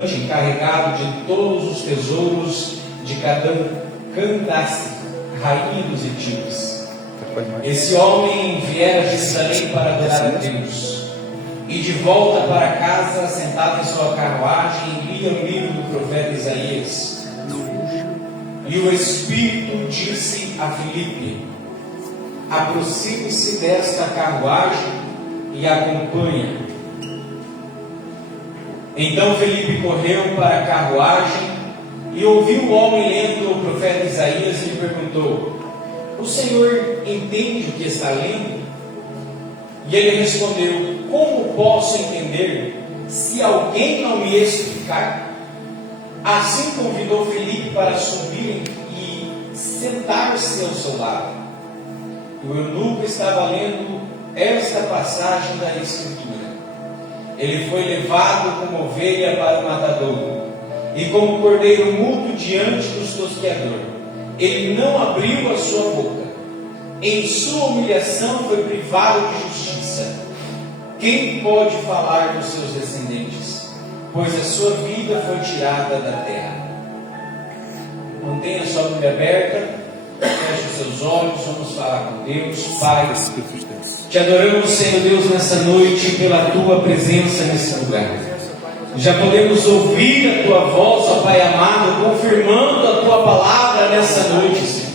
encarregado de todos os tesouros de Candace, rainha dos etíopes. Esse homem viera a Jerusalém para adorar a Deus, e de volta para casa, sentado em sua carruagem, lia o livro do profeta Isaías. E o Espírito disse a Filipe: aproxime-se desta carruagem e acompanha. Então Filipe correu para a carruagem e ouviu o homem lendo o profeta Isaías e lhe perguntou: o Senhor entende o que está lendo? E ele respondeu: como posso entender se alguém não me explicar? Assim convidou Filipe para subir e sentar-se ao seu lado. O eunuco estava lendo esta passagem da Escritura: ele foi levado como ovelha para o matadouro, e como cordeiro mudo diante dos tosqueadores, ele não abriu a sua boca. Em sua humilhação foi privado de justiça. Quem pode falar dos seus descendentes? Pois a sua vida foi tirada da terra. Mantenha sua Bíblia aberta, feche os seus olhos, vamos falar com Deus. Pai, te adoramos, Senhor Deus, nessa noite, pela tua presença nesse lugar. Já podemos ouvir a tua voz, ó Pai amado, confirmando a tua palavra nessa noite, Senhor.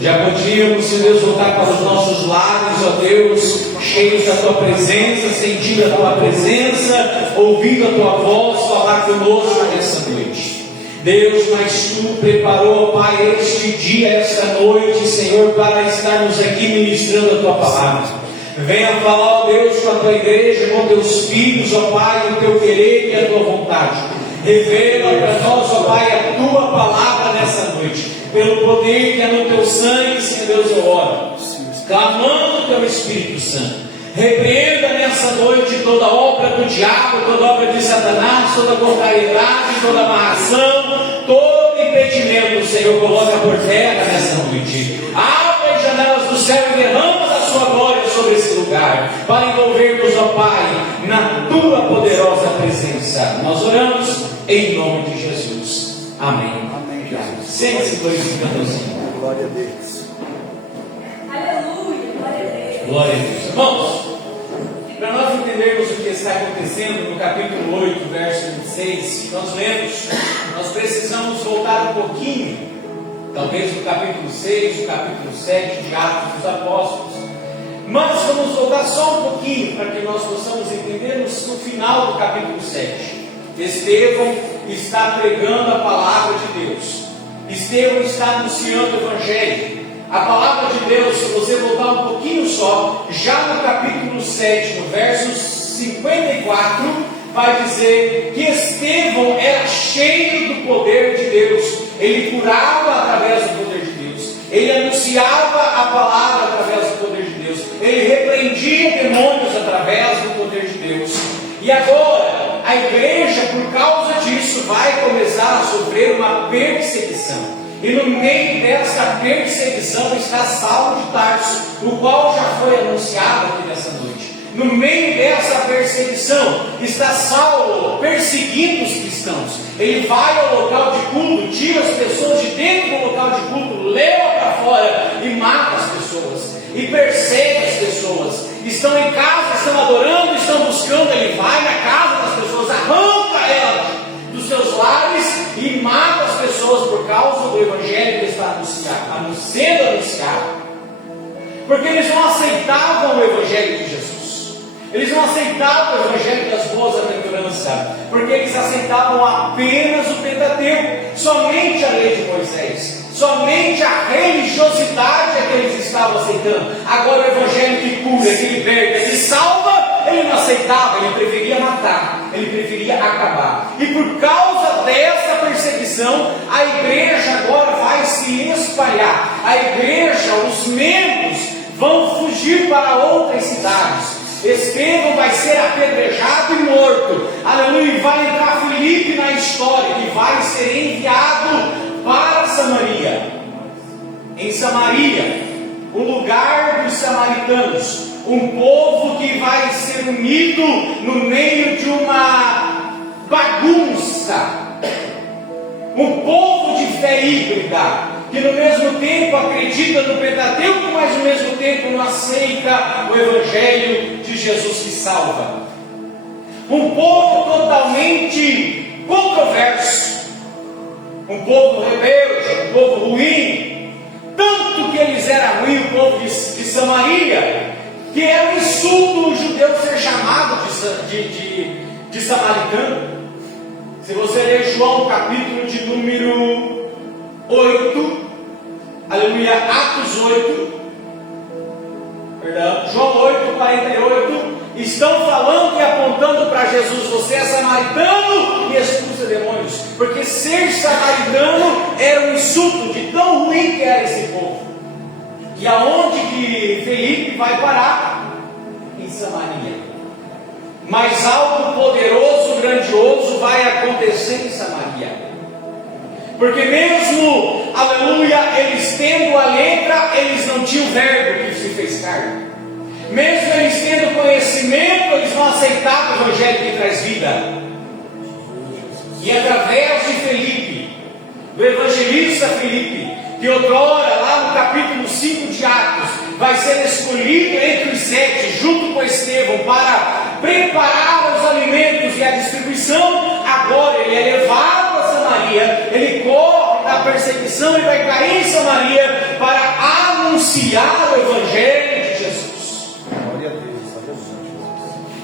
Já podíamos, Senhor Deus, voltar para os nossos lares, ó Deus, cheios da tua presença, sentindo a tua presença, ouvindo a tua voz, falar conosco nessa noite. Deus, mas tu preparou, Pai, este dia, esta noite, Senhor, para estarmos aqui ministrando a tua palavra. Venha falar, ó Deus, com a tua igreja, com teus filhos, ó Pai, o teu querer e a tua vontade. Revela para nós, ó Pai, a tua palavra nessa noite. Pelo poder que é no teu sangue, Senhor Deus, eu oro, clamando pelo Espírito Santo. Repreenda nessa noite toda obra do diabo, toda obra de Satanás, toda contrariedade, toda amarração, todo impedimento, Senhor, coloca por terra nessa noite. Abre as janelas do céu e derrama da sua glória sobre esse lugar, para envolvermos, ó Pai, na tua poderosa presença. Nós oramos em nome de Jesus. Amém. Sente-se glorificando o Senhor. Glória a Deus. Aleluia, glória a Deus. Glória a Deus. Irmãos, para nós entendermos o que está acontecendo no capítulo 8, verso 26, que nós lemos, nós precisamos voltar um pouquinho, talvez no capítulo 6, no capítulo 7 de Atos dos Apóstolos. Mas vamos voltar só um pouquinho para que nós possamos entender no final do capítulo 7. Estevão está pregando a palavra de Deus. Estevão está anunciando o Evangelho. A palavra de Deus, se você voltar um pouquinho só, já no capítulo 7, no verso 54, vai dizer que Estevão era cheio do poder de Deus. Ele curava através do poder de Deus. Ele anunciava a palavra através do poder de Deus. Ele repreendia demônios através do poder de Deus. E agora, a igreja, por causa disso, vai começar a sofrer uma perseguição. E no meio dessa perseguição está Saulo de Tarso, o qual já foi anunciado aqui nessa noite. No meio dessa perseguição está Saulo perseguindo os cristãos. Ele vai ao local de culto, tira as pessoas de dentro do local de culto, leva para fora e mata as pessoas. E persegue as pessoas. Estão em casa, estão adorando, estão buscando. Ele vai na casa das pessoas, arranca elas dos seus lares e mata as pessoas por causa do Evangelho que está sendo anunciado. Porque eles não aceitavam o Evangelho de Jesus. Eles não aceitavam o Evangelho das boas-aventuranças, porque eles aceitavam apenas o Pentateuco, somente a lei de Moisés, somente a religiosidade é que eles estavam aceitando. Agora o Evangelho que cura, que liberta, que salva, ele não aceitava, ele preferia matar, ele preferia acabar. E por causa dessa perseguição, a igreja agora vai se espalhar. A igreja, os membros, vão fugir para outras cidades. Estevão vai ser apedrejado e morto. Aleluia. E vai entrar Filipe na história, que vai ser enviado para Samaria. Em Samaria, o lugar dos samaritanos, um povo que vai ser unido no meio de uma bagunça, um povo de fé híbrida, que no mesmo tempo acredita no Pentateuco, mas no mesmo tempo não aceita o Evangelho de Jesus que salva. Um povo totalmente controverso, um povo rebelde, um povo ruim, tanto que eles eram ruins, o povo de Samaria, que era um insulto o judeu ser chamado de samaritano. Se você ler João capítulo de número 8, aleluia, Atos 8, perdão, João 8, 48, estão falando e apontando para Jesus: você é samaritano e expulsa demônios, porque ser samaritano era um insulto de tão ruim que era esse povo. E aonde que Felipe vai parar? Em Samaria. Mas algo poderoso, grandioso vai acontecer em Samaria. Porque mesmo, aleluia, eles tendo a letra, eles não tinham o verbo que se fez carne. Mesmo eles tendo conhecimento, eles não aceitavam o Evangelho que traz vida. E através de Felipe, do evangelista Felipe, que outrora, lá no capítulo 5 de Atos, vai ser escolhido entre os 7, junto com Estevão, para preparar os alimentos e a distribuição. Agora ele é levado a Samaria, ele corre da perseguição e vai cair em Samaria para anunciar o Evangelho de Jesus. Glória a Deus.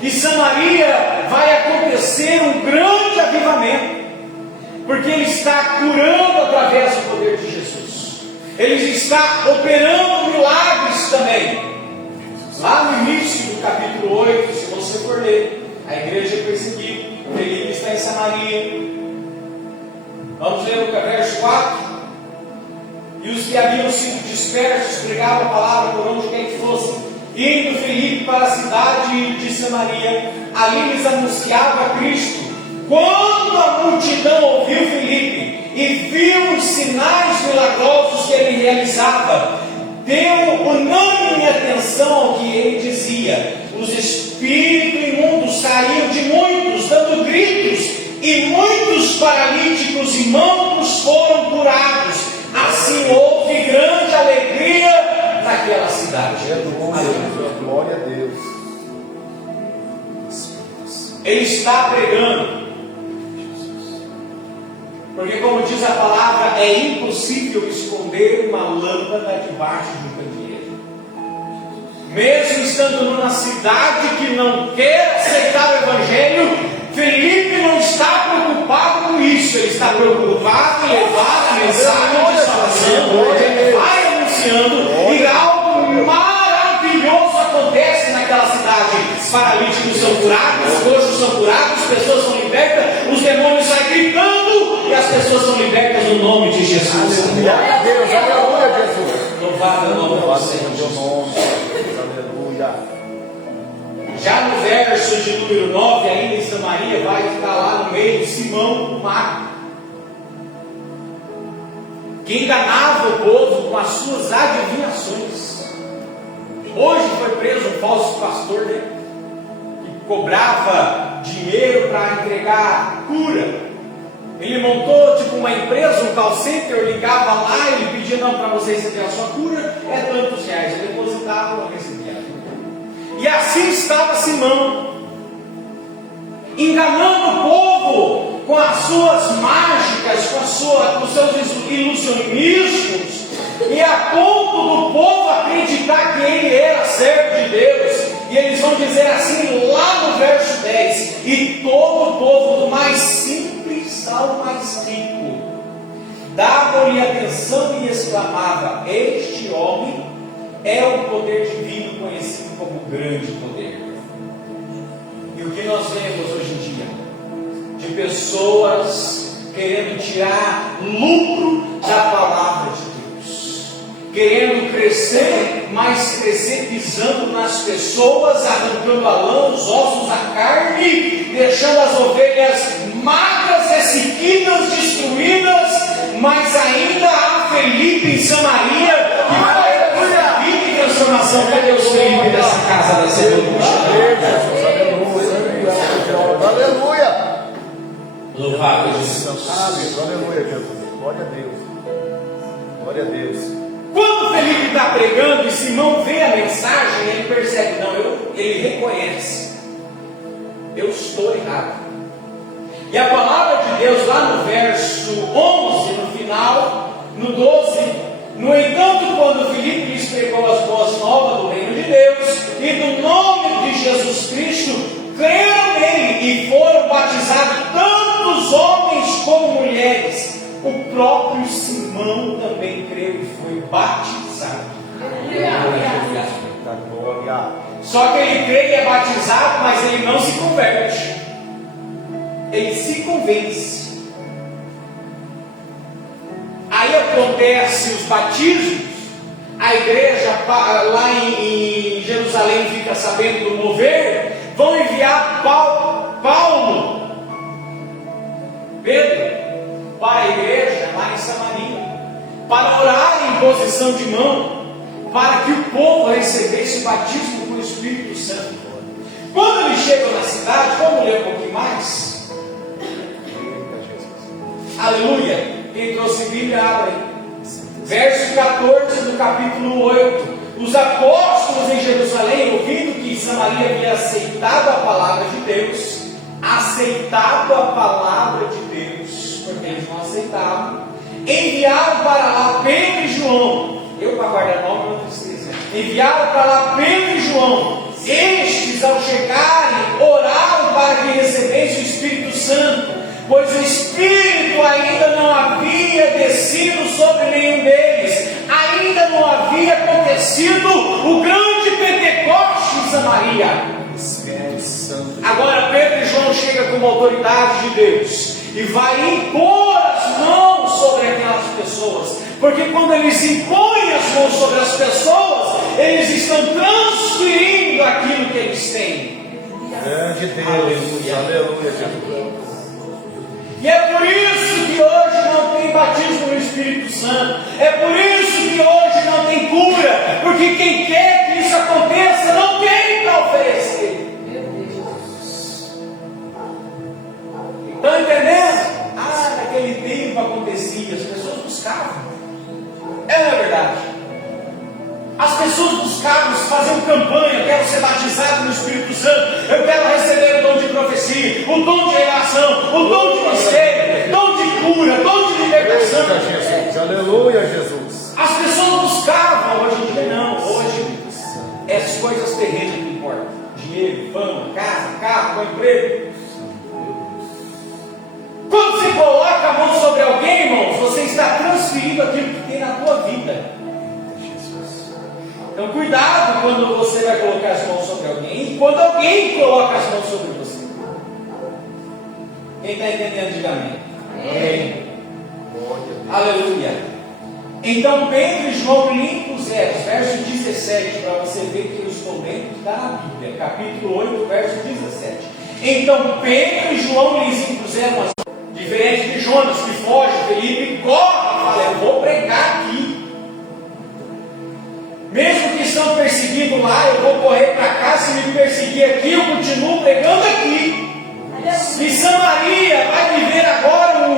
E Samaria vai acontecer um grande avivamento, porque ele está curando através do poder de Jesus. Ele está operando milagres também. Lá no início do capítulo 8, se você for ler, a igreja é perseguida, Felipe está em Samaria. Vamos ler o verso 4. E os que haviam sido dispersos pregavam a palavra por onde quer que fossem, indo Felipe para a cidade de Samaria, ali lhes anunciava Cristo. Quando a multidão ouviu Felipe e viu os sinais milagrosos que ele realizava, deu unânime atenção ao que ele dizia. Os espíritos imundos saíam de muitos, dando gritos, e muitos paralíticos e mancos foram curados. Assim houve grande alegria naquela cidade. Glória a Deus. Ele está pregando. Porque, como diz a palavra, é impossível esconder uma lâmpada debaixo de um candeeiro. Mesmo estando numa cidade que não quer aceitar o Evangelho, Felipe não está preocupado com isso. Ele está preocupado em levar a mensagem de salvação. Ele vai anunciando, e algo maravilhoso acontece naquela cidade. Paralíticos são curados, coxos são curados, pessoas são libertas, os demônios saem gritando e as pessoas são libertas no nome de Jesus. Glória a Deus, aleluia, Jesus. Louvado é o nome do Senhor Jesus. Aleluia. Já no verso de número 9, ainda em Samaria, vai estar lá no meio Simão, o mago, que enganava o povo com as suas adivinhações. Hoje foi preso um falso pastor, né? Cobrava dinheiro para entregar cura. Ele montou tipo uma empresa, um call center, ligava lá, ele pedia: não, para você receber a sua cura é tantos reais. Ele depositava e recebia. E assim estava Simão, enganando o povo com as suas mágicas, com os seus ilusionismos, e a ponto do povo acreditar que ele era servo de Deus. E eles vão dizer assim lá no verso 10: e todo o povo, do mais simples ao mais rico, dava-lhe atenção e exclamava: este homem é o poder divino, conhecido como grande poder. E o que nós vemos hoje em dia? De pessoas querendo tirar lucro da palavra de Deus, querendo crescer, mas crescer pisando nas pessoas, arrancando a lã, os ossos, a carne, deixando as ovelhas magras, ressequidas, destruídas. Mas ainda há Felipe em Samaria que vai vida e transformação. Cadê os Felipe dessa casa dessa igreja? Aleluia. Louvado Jesus. Aleluia, Jesus. Glória a Deus. Glória a Deus. Quando Felipe está pregando e Simão vê a mensagem, ele percebe, não, ele reconhece, eu estou errado. E a palavra de Deus lá no verso 11, no final, no 12, no entanto, quando Felipe lhes pregou as boas novas do reino de Deus e do nome de Jesus Cristo, creram nele e foram batizados tantos homens como mulheres. O próprio Simão também creu e foi batizado. Da glória. Só que ele crê e é batizado, mas ele não se converte. Ele se convence. Aí acontece os batismos. A igreja lá em Jerusalém fica sabendo do mover. Vão enviar Paulo, Pedro, para a igreja lá em Samaria, para orar em posição de mão, para que o povo recebesse o batismo com o Espírito Santo. Quando eles chegam na cidade, vamos ler um pouquinho mais. Aleluia. Quem trouxe Bíblia, abre. Verso 14 do capítulo 8. Os apóstolos em Jerusalém, ouvindo que Samaria havia aceitado a palavra de Deus, porque eles não aceitavam, enviaram para lá Pedro e João. Eu, para guardar nome, não precisa. Enviaram para lá Pedro e João. Estes, ao chegarem, oraram para que recebessem o Espírito Santo, pois o Espírito ainda não havia descido sobre nenhum deles, ainda não havia acontecido o grande Pentecoste em Samaria. Agora Pedro e João chegam como autoridade de Deus e vai impor as mãos sobre aquelas pessoas, porque quando eles impõem as mãos sobre as pessoas, eles estão transferindo aquilo que eles têm. Grande Deus. Aleluia. Aleluia, Jesus. E é por isso que hoje não tem batismo no Espírito Santo. É por isso que hoje não tem cura. Porque quem quer que isso aconteça não tem para oferecer. Estão entendendo? Naquele tempo acontecia, as pessoas buscavam. É na verdade. As pessoas buscavam, faziam campanha, eu quero ser batizado no Espírito Santo, eu quero receber o dom de profecia, o dom de revelação, o dom de mistério, dom de cura, dom de libertação. Jesus. Aleluia, Jesus. As pessoas buscavam, hoje em dia não, hoje é as coisas terrenas que importam. Dinheiro, fama, casa, carro, emprego. Quando você coloca a mão sobre alguém, irmãos, você está transferindo aquilo que tem na tua vida. Então cuidado quando você vai colocar as mãos sobre alguém e quando alguém coloca as mãos sobre você. Quem está entendendo, diga amém. Amém. Aleluia. Então Pedro e João lhe impuseram, verso 17, para você ver que eu estou dentro da Bíblia, capítulo 8, verso 17. Então Pedro e João lhes impuseram as mãos. Diferente de Jonas que foge, Felipe corre e fala, eu vou pregar aqui. Mesmo que estão perseguindo lá, eu vou correr para cá. Se me perseguir aqui, eu continuo pregando aqui. E Samaria vai viver agora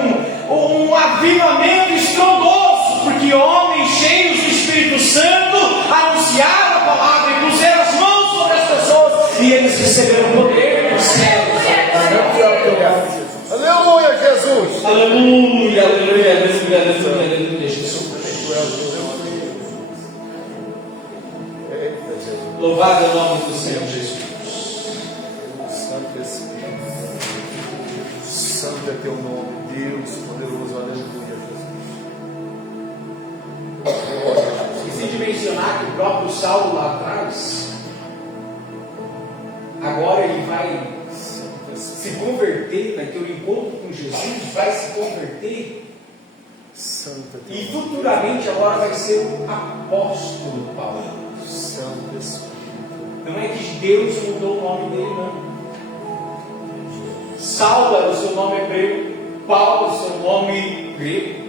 um avivamento estrondoso, porque homens cheios do Espírito Santo anunciaram a palavra e puseram as mãos sobre as pessoas, e eles receberam poder dos céus. Aleluia, Jesus. Aleluia, aleluia, aleluia, aleluia, aleluia, Jesus. Louvado é o nome do Senhor Jesus. Santo Espírito. Santo é teu nome, Deus poderoso. Aleluia, Jesus. Esqueci de mencionar que o próprio Saulo lá atrás, agora ele vai se converter, vai ter um encontro com Jesus, vai se converter. Santo é teu E nome. futuramente agora vai ser o apóstolo Paulo. Santo Espírito. Não é que Deus mudou o nome dele, não. Saulo era o seu nome hebreu, Paulo o seu nome grego.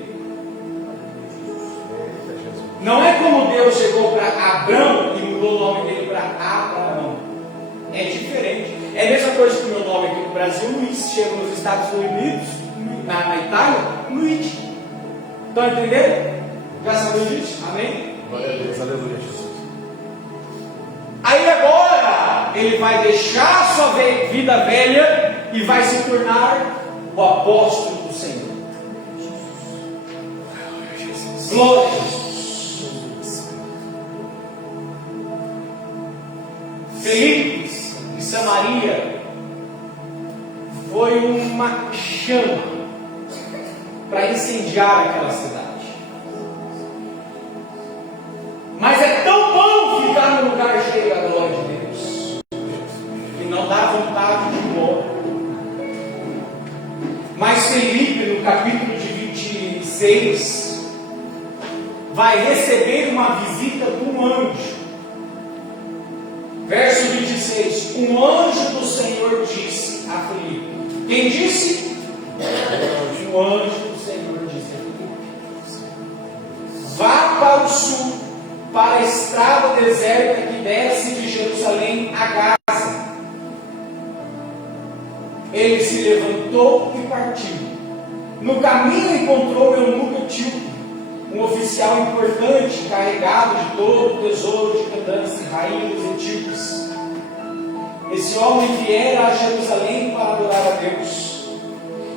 Não é como Deus chegou para Abrão e mudou o nome dele para Abraão. É diferente. É a mesma coisa que o meu nome aqui no Brasil, Luiz, chega nos Estados Unidos na Itália, Luigi. Estão entendendo? Já sabem disso? Amém? Glória a Deus, aleluia, Jesus. Aí agora ele vai deixar a sua vida velha e vai se tornar o apóstolo do Senhor. Glória a Jesus. Felipe e Samaria foi uma chama para incendiar aquela cidade. Mas é tão bom ficar num lugar cheio da glória de Deus que não dá vontade de ir embora. Mas Felipe, no capítulo de 26, vai receber uma visita de um anjo. Verso 26: um anjo do Senhor disse a Felipe. Quem disse? O anjo do Senhor disse a Felipe: vá para o sul, para a estrada deserta que desce de Jerusalém a Gaza. Ele se levantou e partiu. No caminho encontrou eunuco etíope, um oficial importante, carregado de todo o tesouro de Candace, rainha dos etíopes. Esse homem viera a Jerusalém para adorar a Deus.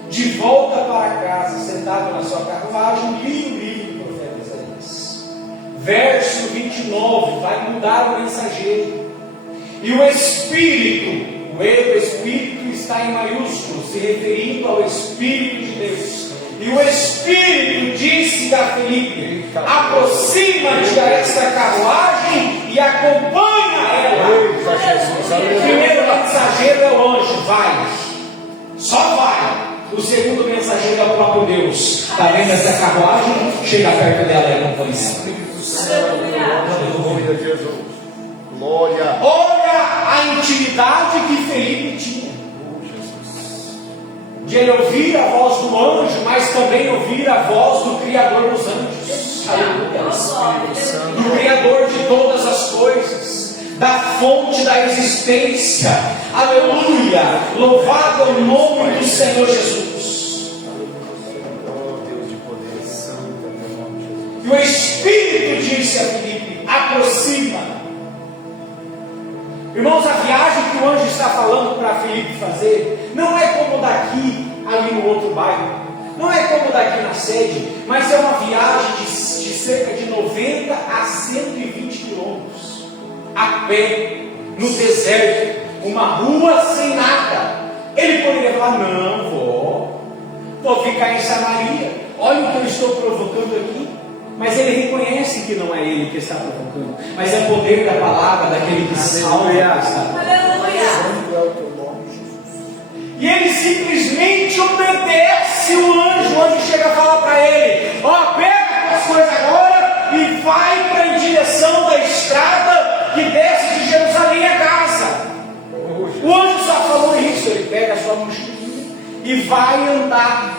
De volta para casa, sentado na sua carruagem, lia o livro do profeta Isaías. Verso 29, vai mudar o mensageiro. E o Espírito, o Espírito está em maiúsculo, se referindo ao Espírito de Deus. E o Espírito disse a Felipe: aproxima-te a esta carruagem e acompanha ela. O primeiro mensageiro é o anjo, vai, só vai. O segundo mensageiro é o próprio Deus. Está vendo essa carruagem? Chega perto dela e acompanha ela. Glória a Jesus. Glória. Olha a intimidade que Felipe tinha. De ele ouvir a voz do anjo, mas também ouvir a voz do Criador dos anjos. Aleluia. Do Criador de todas as coisas, da fonte da existência. Aleluia. Louvado é o nome do Senhor Jesus. Oh, Deus de poder, santo é teu nome, Jesus. E o Espírito disse a Felipe: aproxima. Irmãos, a viagem que o anjo está falando para Felipe fazer não é como daqui, ali no outro bairro, não é como daqui na sede, mas é uma viagem de cerca de 90 a 120 quilômetros, a pé, no deserto, uma rua sem nada. Ele poderia falar: não, vou ficar em Samaria, olha o que eu estou provocando aqui. Mas ele reconhece que não é ele que está provocando, mas é o poder da palavra daquele que salva. Aleluia. E ele simplesmente obedece o anjo chega a falar para ele: ó, pega as coisas agora e vai para a direção da estrada que desce de Jerusalém a Gaza. O anjo só falou isso, ele pega a sua mochilinha e vai andar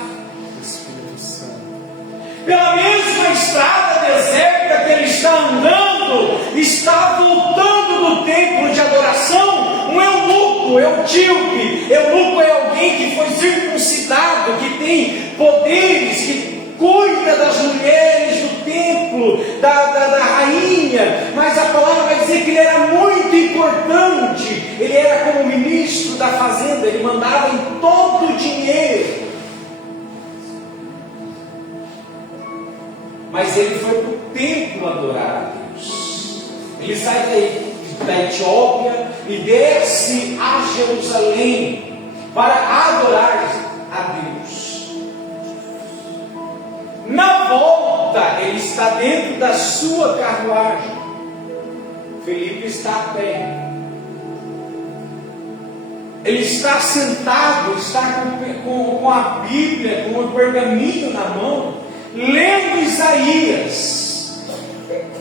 pela mesma estrada deserta que ele está andando. Está voltando do templo de adoração um eunuco, etíope. Eunuco é alguém que foi circuncidado, que tem poderes, que cuida das mulheres do templo, da rainha. Mas a palavra vai dizer que ele era muito importante. Ele era como ministro da fazenda, ele mandava em todo o dinheiro. Mas ele foi para o templo adorar a Deus. Ele sai da Etiópia e desce a Jerusalém para adorar a Deus. Na volta, ele está dentro da sua carruagem. Felipe está a pé. Ele está sentado, está com a Bíblia, com o pergaminho na mão, lendo Isaías,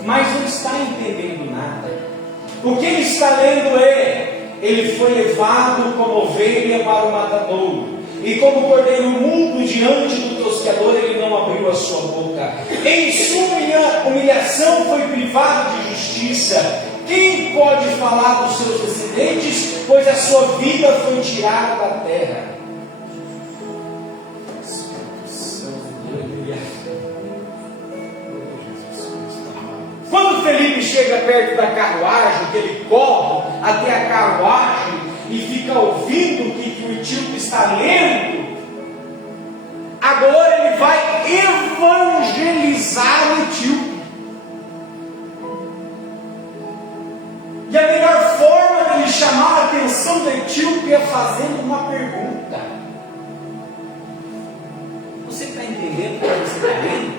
mas não está entendendo nada. O que ele está lendo é: ele foi levado como ovelha para o matadouro, e como cordeiro mudo diante do tosqueador, ele não abriu a sua boca. Em sua humilhação foi privado de justiça. Quem pode falar dos seus descendentes? Pois a sua vida foi tirada da terra. chega perto da carruagem, que ele corre até a carruagem e fica ouvindo o que o etíope está lendo, agora ele vai evangelizar o etíope. E a melhor forma de ele chamar a atenção do etíope é fazendo uma pergunta. Você está entendendo o que você está lendo?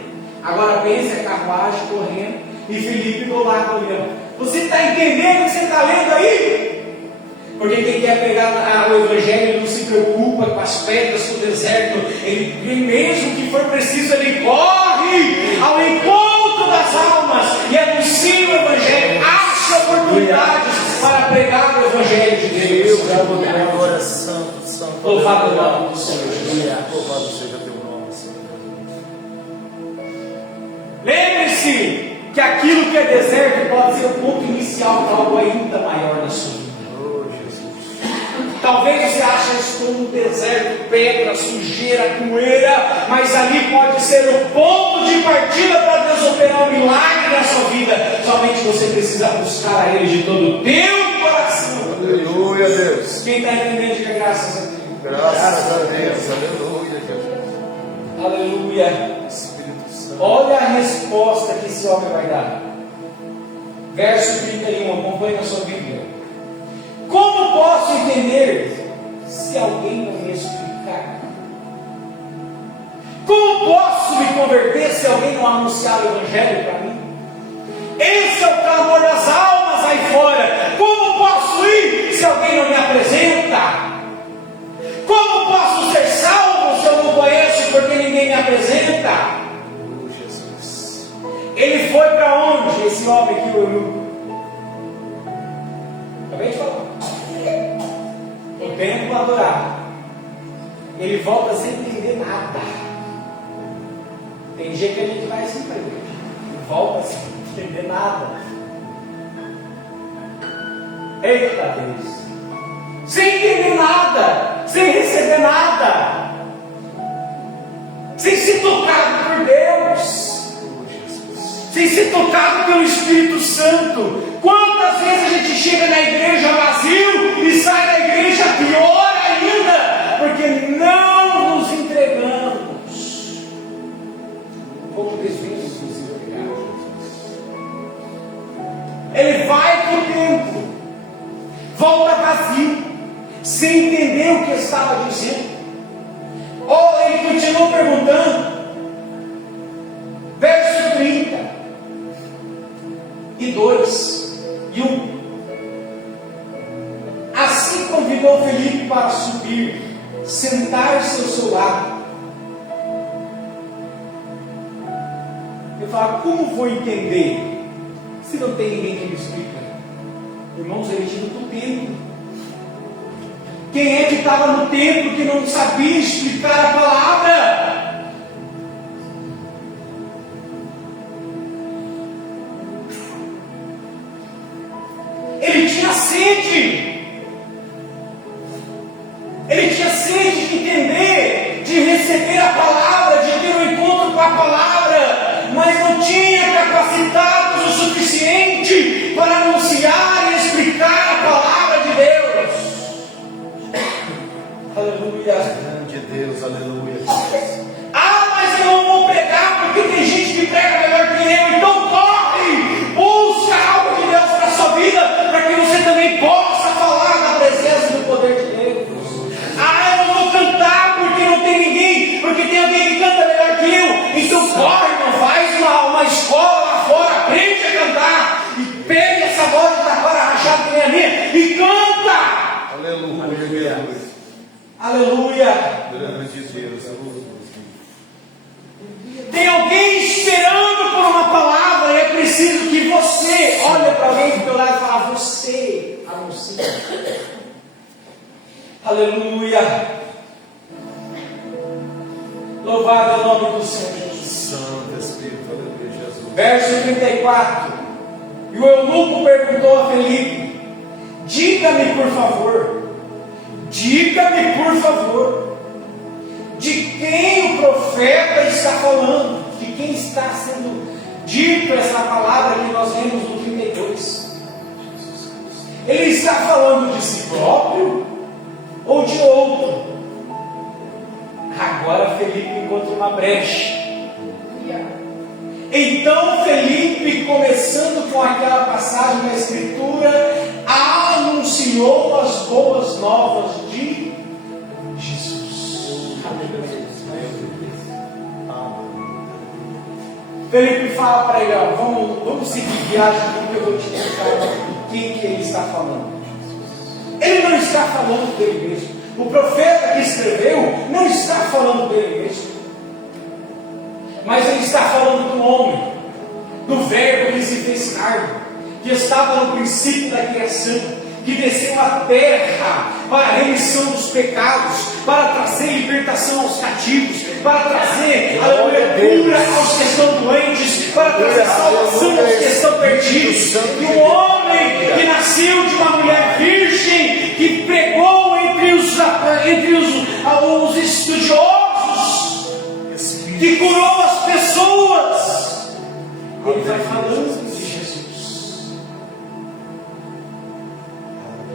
Agora pense a carruagem correndo e Felipe do lado olhando. Você está entendendo o que você está lendo aí? Porque quem quer pegar o Evangelho, ele não se preocupa com as pedras do deserto. Ele, mesmo que for preciso, ele corre ao encontro das almas e anuncia o Evangelho. Acha oportunidades para pregar o Evangelho de Deus. Agora, santo, santo. Louvado o nome do Senhor Jesus. Louvado seja teu nome, Senhor. Lembre-se que aquilo que é deserto pode ser o ponto inicial para algo ainda maior na sua vida. Talvez você ache que estou no deserto, pedra, sujeira, poeira, mas ali pode ser o ponto de partida para Deus operar um milagre na sua vida. Somente você precisa buscar a Ele de todo o teu coração. Aleluia, Deus. Quem está entendendo, diga graças a Deus. Graças a Deus. Aleluia, Deus. Aleluia. Espírito Santo. Olha a resposta que esse homem vai dar. Verso 31, acompanhe na sua Bíblia. Como posso entender se alguém não me explicar? Como posso me converter se alguém não anunciar o Evangelho para mim? Esse é o clamor das almas aí fora. Como posso ir se alguém não me apresenta? Como posso ser salvo se eu não conheço porque ninguém me apresenta? Jesus. Ele foi para onde? Esse homem aqui, o eunuco. Acabei de falar. O templo adorar. Ele volta sem entender nada. Tem dia que a gente vai assim para ele. Ele volta sem entender nada. Eita Deus. Sem entender nada. Sem receber nada. Sem ser tocado por Deus. Sem ser tocado pelo Espírito Santo. Quantas vezes a gente chega na igreja vazio e sai da igreja pior ainda, porque não nos entregamos. Um pouco desvios, inclusive, obrigado. Ele vai para o templo, volta vazio, sem entender o que estava dizendo. Ou ele continua perguntando, verso 32 e 1. Assim convidou Felipe para subir, sentar-se ao seu lado. Eu falo, como vou entender se não tem ninguém que me explica? Irmãos, ele tinha do templo. Quem é que estava no templo que não sabia explicar a palavra? Ele tinha sede. Ele tinha sede de entender, de receber a palavra, de ter um encontro com a palavra, mas não tinha capacitados o suficiente para anunciar e explicar a palavra de Deus. Aleluia. Grande Deus, aleluia. Ah, mas eu não vou pregar porque tem gente que prega melhor que eu. Então corre, busca algo de Deus para a sua vida, para que você também possa falar da presença do poder de Deus. Ah, eu não vou cantar porque não tem ninguém, porque tem alguém que canta melhor que eu. Então corre, não faz uma escola lá fora, aprende a cantar e pega essa voz de taquara rachada que nem a minha e canta. Aleluia. Aleluia. Grande Deus, Tem alguém esperando por uma palavra e é preciso que você olhe para alguém do teu lado e fale, você anuncia. Aleluia. Louvado é o nome do Senhor Jesus. Santo Espírito, aleluia, Jesus. Verso 34. E o eunuco perguntou a Felipe, diga-me por favor, de quem o profeta está falando, de quem está sendo dito essa palavra que nós lemos no 32? Ele está falando de si próprio ou de outro? Agora Felipe encontra uma brecha. Então Felipe, começando com aquela passagem da Escritura, anunciou as boas novas de Jesus. Felipe fala para ele: ó, vamos seguir viagem, porque eu vou te explicar quem que ele está falando. Ele não está falando dele mesmo. O profeta que escreveu não está falando dele mesmo, mas ele está falando do homem, do verbo que se fez carne, que estava no princípio da criação, que desceu à terra para a remissão dos pecados, para trazer libertação aos cativos, para trazer a cura aos que estão doentes, para trazer salvação aos que estão perdidos. E um homem que nasceu de uma mulher virgem, que pregou entre os estudiosos, que curou as pessoas. Ele vai falando de Jesus,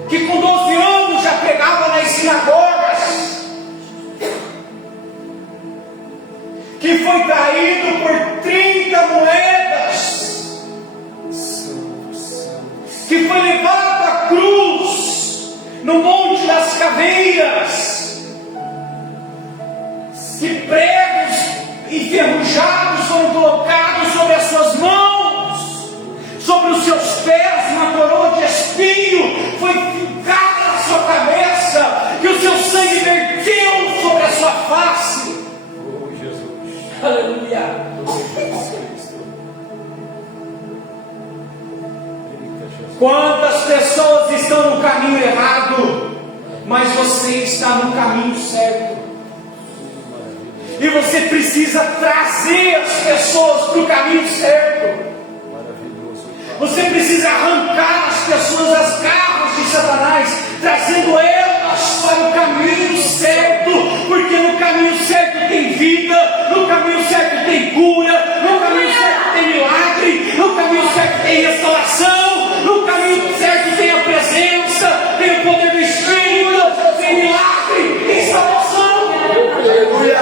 que com 12 anos já pregava nas sinagogas, que foi traído por 30 moedas, que foi levado à cruz no Monte das Caveiras, que pregos enferrujados foram colocados sobre as suas mãos, sobre os seus pés, uma coroa de espinho foi fincada na sua cabeça, que o seu sangue verteu sobre a sua face. Oh, Jesus. Aleluia. Quantas pessoas estão no caminho errado, mas você está no caminho certo. E você precisa trazer as pessoas para o caminho certo. Você precisa arrancar as pessoas das garras de Satanás, trazendo elas para o caminho certo, porque no caminho certo tem vida, no caminho certo tem cura, no caminho certo tem milagre, no caminho certo tem restauração, no caminho certo tem a presença, tem o poder do Espírito, tem milagre, tem salvação. Aleluia.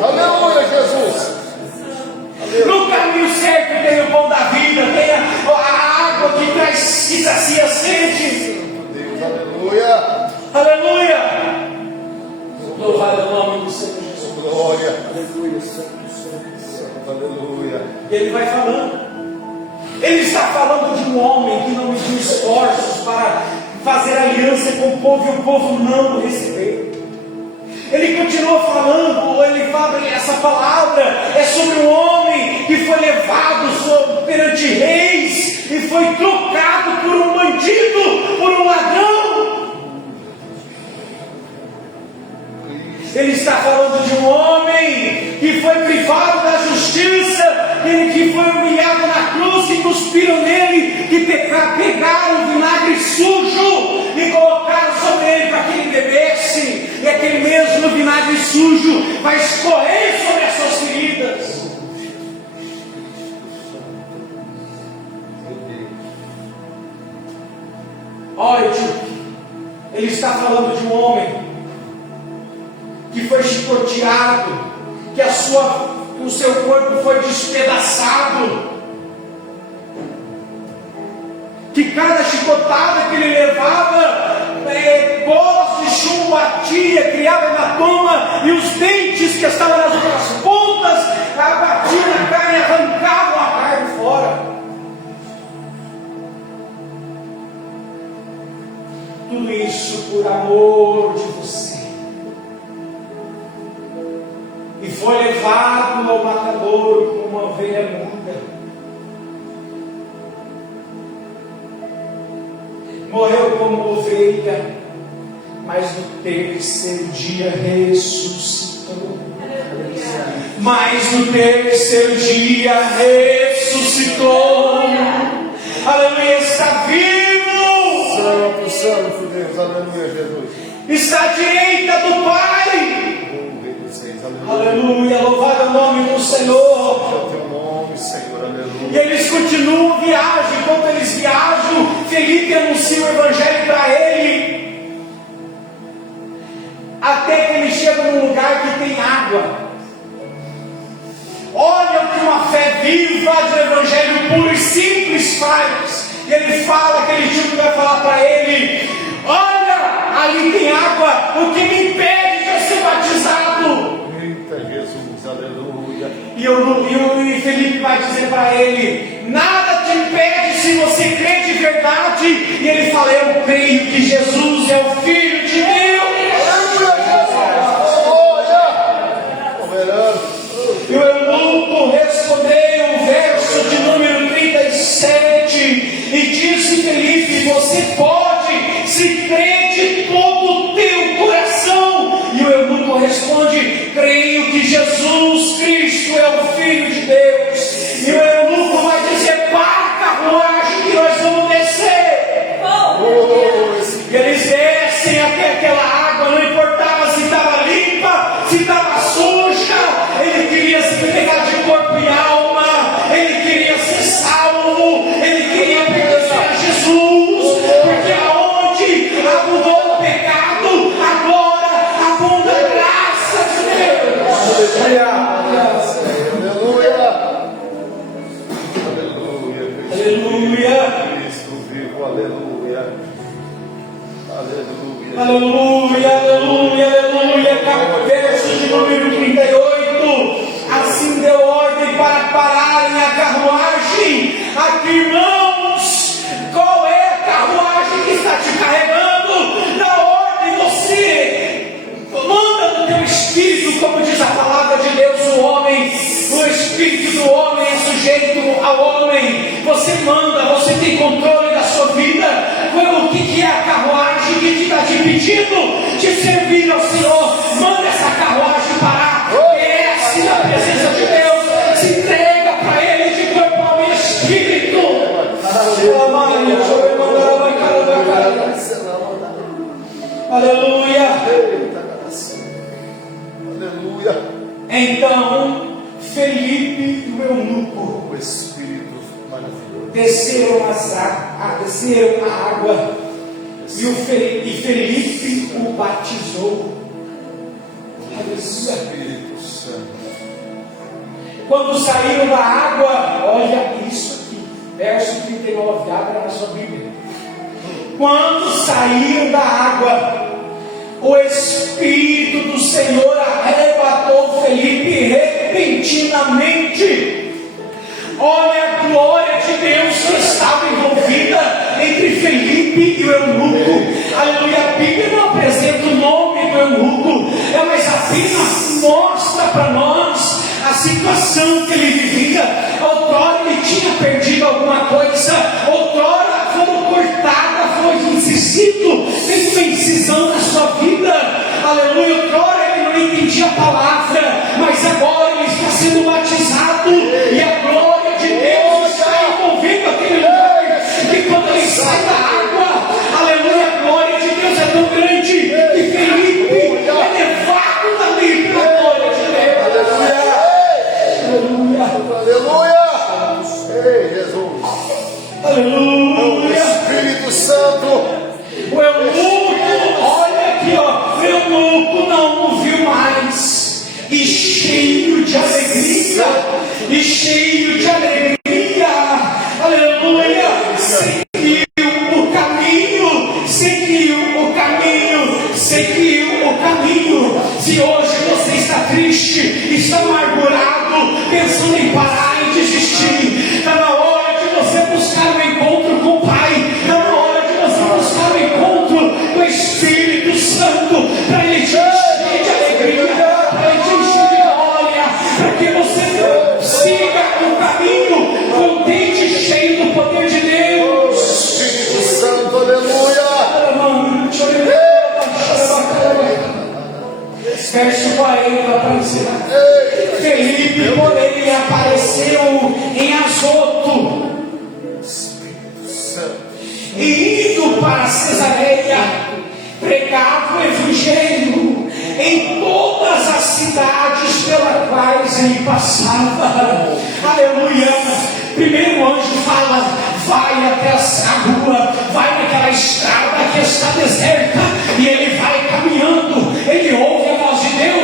Aleluia, Jesus. No caminho certo tem o pão da vida, tem a água que sacia a sede. Deus, aleluia. Aleluia. Louvado é o nome do Senhor Jesus. Glória. Aleluia, santo. Aleluia. E ele vai falando. Ele está falando de um homem que não mediu esforços para fazer aliança com o povo e o povo não o recebeu. Ele continua falando, ele fala, essa palavra é sobre um homem que foi levado perante reis e foi trocado por um bandido, por um ladrão. Ele está falando de um homem que foi privado da justiça, que foi humilhado na cruz, que cuspiram nele, que pegaram o vinagre sujo e colocaram sobre ele para que ele bebesse, e aquele mesmo vinagre sujo vai escorrer sobre as suas feridas. Olha, ele está falando de um homem que foi chicoteado, que o seu corpo foi despedaçado, que cada chicotada que ele levava, bolas de chumbo batia, criava hematoma, e os dentes que estavam nas outras pontas batiam na carne e arrancavam a carne fora. Tudo isso por amor de você. E foi levado ao matador como uma ovelha muda. Morreu como ovelha, mas no terceiro dia ressuscitou. Mas no terceiro dia ressuscitou. Aleluia, está vivo. Santo, santo Deus, aleluia, Jesus. Está à direita do Pai. Oh, Rei dos Reis, aleluia. Aleluia, louvado é o nome chega num lugar que tem água. Olha o que uma fé viva do evangelho puro e simples faz. E ele fala, aquele tipo vai falar para ele: olha, ali tem água, o que me impede de eu ser batizado? Eita Jesus, aleluia. E Felipe vai dizer para ele: nada te impede se você crê de verdade. E ele fala: eu creio que Jesus é o Filho de Deus. E o eunuco respondeu, o verso de número 37, e disse Felipe: você pode, se crê de todo o teu coração. E o eunuco responde: creio que Jesus Cristo é o Filho de Deus. E o eunuco vai dizer: para a carruagem que nós vamos descer. E eles descem até aquela água, não importava se estava limpa, se estava suja. Ele queria se pegar de corpo e alma, ele queria ser salvo, ele queria pertencer a Jesus, porque aonde abundou o pecado, agora abunda a graça de Deus. Aleluia. Aleluia. Cristo vivo, aleluia. Aleluia. Aleluia, aleluia, aleluia. Verso de número 38. Assim deu ordem para pararem a carruagem. Aqui, irmãos, qual é a carruagem que está te carregando? Na ordem você manda no teu espírito, como diz a palavra de Deus, o espírito do homem é sujeito ao homem. Você manda, você tem controle da sua vida. O que é a carruagem que está te pedindo de servir ao Senhor? Manda essa carruagem parar, desce na presença de Deus, se entrega para Ele de corpo, alma e espírito. Aleluia. Aleluia. Então Felipe e o eunuco, O Espírito maravilhoso. desceram a água, e Felipe o batizou. Aleluia. Espírito Santo. Quando saíram da água, olha isso aqui, verso 39, abra na sua Bíblia. Quando saíram da água, o Espírito do Senhor arrebatou Felipe repentinamente. Olha a glória de Deus que estava envolvida entre Felipe e o eunuco. Aleluia. A Bíblia não apresenta o nome do eunuco, mas apenas mostra para nós a situação que ele vivia. Outrora ele tinha perdido alguma coisa, outrora foram cortadas, foi incisido, fez uma incisão na sua vida. Aleluia. Outrora ele não entendia a palavra, mas agora ele está sendo batizado e a glória de Deus está envolvendo aquele lugar. E quando ele sai da água, aleluia, a glória de Deus é tão grande que Felipe é levado dali pela glória de Deus. Aleluia. Aleluia. Ei, Jesus. Aleluia. Espírito Santo. O eunuco, olha aqui, ó, o eunuco não viu mais, e cheio de alegria, aleluia, seguiu o caminho. Se hoje você está triste, está amargurado, pensando em parar e desistir, está na hora de você buscar um encontro com o Pai, está na hora de você buscar um encontro com o Espírito Santo, para Ele te encher de alegria, para Ele te encher de glória, para que você siga o caminho contente e cheio do poder de Deus. Espírito Santo, aleluia. Verso 40 para ensinar. Felipe, porém, apareceu em Azoto, Espírito Santo. e indo para Cesareia, pregava o Evangelho em todas as cidades pelas quais ele passava. Aleluia. Primeiro o anjo fala: vai até essa rua, vai naquela estrada que está deserta, e ele vai caminhando, ele ouve a voz de Deus.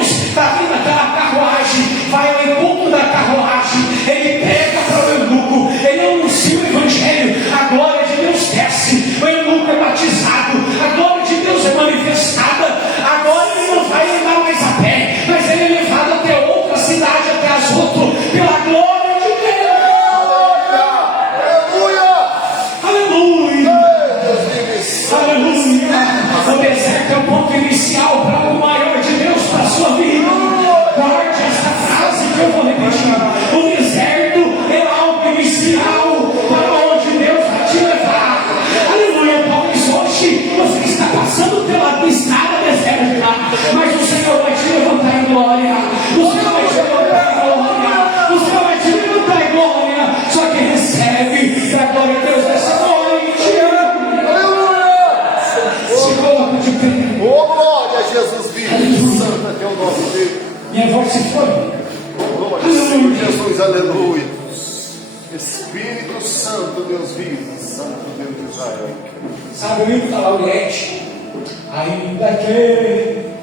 nome dele. Minha voz se foi. Glória ao Senhor Jesus, aleluia. Espírito Santo, Deus vivo, Santo Deus de Israel. Sabe o hino da Laurete? Ainda que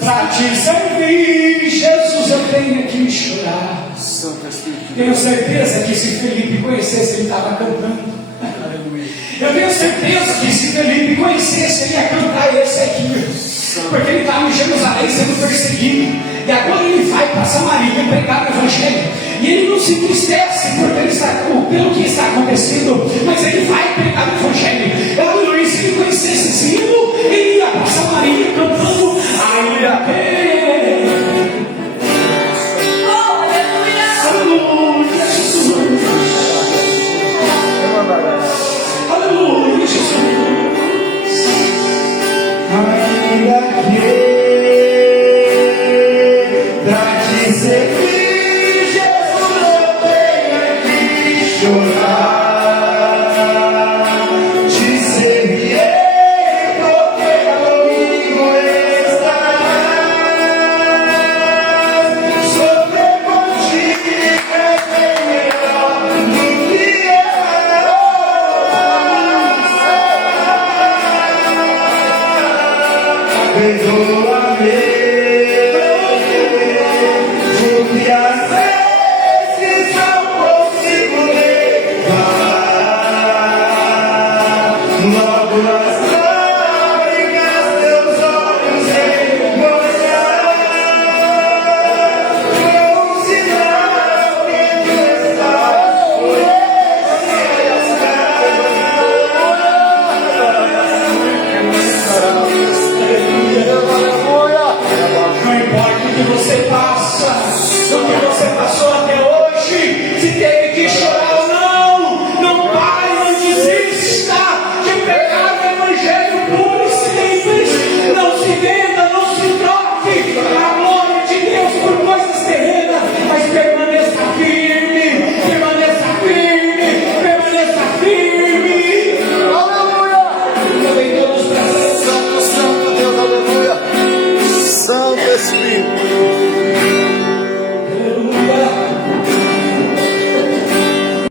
para te servir, Jesus, eu tenho que chorar. Santo Espírito. Tenho certeza que se Felipe conhecesse, ele estava cantando. Eu tenho certeza que se Felipe conhecesse, ele ia cantar esse aqui. Porque ele estava em Jerusalém sendo perseguido. E agora ele vai para Samaria pregar o Evangelho. E ele não se entristece pelo que está acontecendo, mas ele vai pregar o Evangelho. Aleluia, se ele conhecesse esse hino, ele ia para